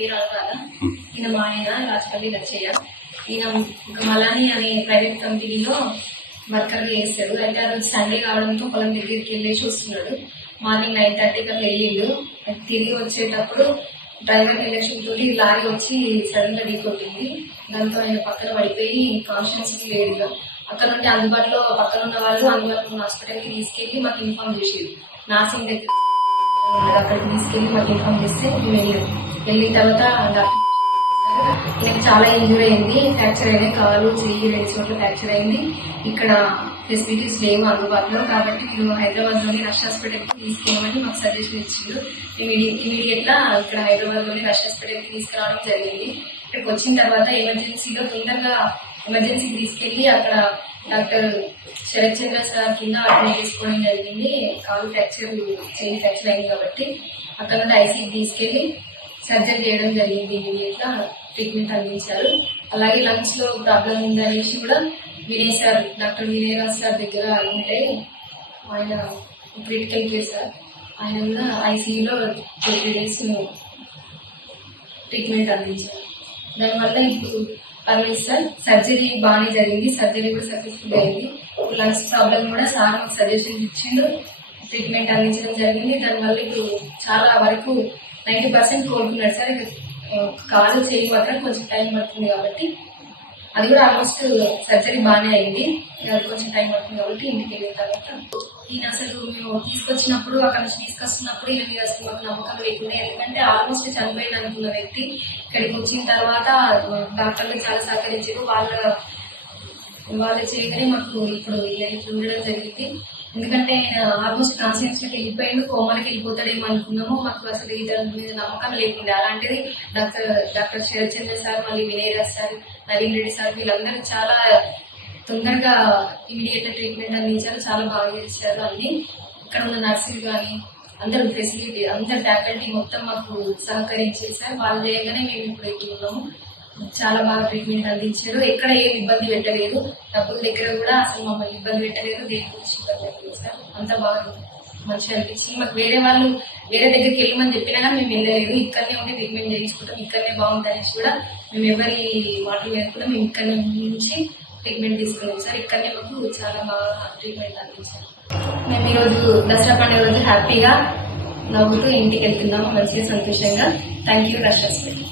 పేరు అడగాల. ఈయన మా ఆయన రాజపల్లి లచ్చయ్య. ఈయన ఒక మలాని అనే ప్రైవేట్ కంపెనీలో వర్కర్గా చేస్తాడు. అయితే ఆ రోజు సండే కావడంతో పొలం దగ్గరికి వెళ్ళేసి వస్తున్నాడు. మార్నింగ్ 9:30కి వెళ్ళిండు. తిరిగి వచ్చేటప్పుడు డ్రైవర్ ఎలక్షన్ తోటి లారీ వచ్చి సడన్ గా ఢీకొట్టింది. దాంతో ఆయన పక్కన పడిపోయి కాన్షియస్ లేదు. అక్కడ నుండి అందుబాటులో పక్కన ఉన్న వాళ్ళు అందుబాటులో ఉన్న హాస్పిటల్ కి తీసుకెళ్లి మాకు ఇన్ఫార్మ్ చేసేది. నార్సింగ్ దగ్గర అక్కడికి తీసుకెళ్లి మాకు ఇన్ఫార్మ్ చేస్తే వెళ్ళిన తర్వాత నాకు చాలా ఇంజూరీ అయింది. ఫ్రాక్చర్ అయినాయి, కాలు చెయ్యి 2 చోట్ల ఫ్రాక్చర్ అయింది. ఇక్కడ ఫెసిలిటీస్ లేవు అందుబాటులో. కాబట్టి మీరు హైదరాబాద్ లోని రష్ హాస్పిటల్ కి తీసుకెళ్ళమని మాకు సజెషన్ ఇచ్చిండు. ఇమీడియట్ గా ఇక్కడ హైదరాబాద్ లోని రష్ హాస్పిటల్ కి తీసుకురావడం జరిగింది. ఇక్కడికి వచ్చిన తర్వాత ఎమర్జెన్సీగా తొందరగా ఎమర్జెన్సీకి తీసుకెళ్లి అక్కడ డాక్టర్ శరత్ చంద్ర సార్ కింద అడ్మిట్ చేసుకోవడం జరిగింది. కాలు ఫ్రాక్చర్, చెయ్యి ఫ్రాక్చర్ అయింది కాబట్టి అక్కడ నుండి ఐసీకి తీసుకెళ్లి సర్జరీ చేయడం జరిగింది. ఇమీడియట్ గా ట్రీట్మెంట్ అందించారు. అలాగే లంగ్స్ లో ప్రాబ్లం ఉందనేసి కూడా Vinay sir, doctor Vinay Raj sir దగ్గర ఉంటే ఆయన క్రిటికల్ కేర్ సార్, ఆయన కూడా ఐసీయూలో 2 days ట్రీట్మెంట్ అందించారు. దానివల్ల ఇప్పుడు పర్లేదు సార్. సర్జరీ బాగానే జరిగింది, సర్జరీ కూడా సక్సెస్ఫుల్ అయింది. లంగ్స్ ప్రాబ్లం కూడా సార్ మాకు సజెషన్ ఇచ్చిండు, ట్రీట్మెంట్ అందించడం జరిగింది. దానివల్ల ఇప్పుడు చాలా వరకు 90% కోలుకున్నాడు సార్. కాలు చేయి మాత్రం కొంచెం టైం పడుతుంది కాబట్టి అది కూడా ఆల్మోస్ట్ సర్జరీ బాగానే అయింది. అది కొంచెం టైం పడుతుంది కాబట్టి ఇంటికి వెళ్ళిన తర్వాత ఈయన అసలు మేము తీసుకొచ్చినప్పుడు అక్కడ నుంచి తీసుకొస్తున్నప్పుడు ఈయన మీద అసలు మాకు నమ్మకం లేకుండా, ఎందుకంటే ఆల్మోస్ట్ చనిపోయింది అనుకున్న వ్యక్తి ఇక్కడికి వచ్చిన తర్వాత డాక్టర్లు చాలా సహకరించారు. వాళ్ళు చేయగానే మాకు ఇప్పుడు ఉండడం జరిగింది. ఎందుకంటే ఆల్మోస్ట్ కాన్షియన్స్ లోకి వెళ్ళిపోయిండు, కోమాలకి వెళ్ళిపోతాడేమో అనుకున్నాము. మాకు అసలు ఇతని మీద నమ్మకం లేకుండా, అలాంటిది డాక్టర్ శరత్ చంద్ర సార్, మళ్ళీ వినయ్ రాజ్ సార్, నవీన్ రెడ్డి సార్ వీళ్ళందరూ చాలా తొందరగా ఇమీడియట్ ట్రీట్మెంట్ అందించారు. చాలా బాగా చేశారు అన్ని. ఇక్కడ ఉన్న నర్సులు కానీ అందరూ ఫెసిలిటీ, అందరు ఫ్యాకల్టీ మొత్తం మాకు సహకరించారు సార్. వాళ్ళు చేయగానే మేము ఇప్పుడు ఇక్కడ ఉన్నాము. చాలా బాగా ట్రీట్మెంట్ అందించారు. ఎక్కడ ఏం ఇబ్బంది పెట్టలేదు. డబ్బుల దగ్గర కూడా అసలు మమ్మల్ని ఇబ్బంది పెట్టలేదు, దేని గురించి ఇబ్బంది పెట్టలేదు సార్. అంతా బాగా మంచిగా అనిపించింది. మాకు వేరే దగ్గరికి వెళ్ళమని చెప్పినా కానీ మేము వెళ్ళలేదు. ఇక్కడనే ఉండి ట్రీట్మెంట్ చేయించుకుంటాం, ఇక్కడనే బాగుందనేసి కూడా మేము ఎవరి మాటలు లేకుండా మేము ఇక్కడనే నుంచి ట్రీట్మెంట్ తీసుకున్నాం సార్. ఇక్కడనే మాకు చాలా బాగా ట్రీట్మెంట్ అందించారు. మేము ఈరోజు దసరా పండుగ రోజు హ్యాపీగా నవ్వుతూ ఇంటికి వెళ్తున్నాము, మంచిగా సంతోషంగా. Thank you rush hospital.